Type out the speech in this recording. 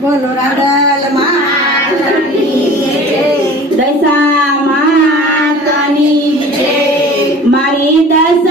બોલો રાડલ દશા માતની મારી દશા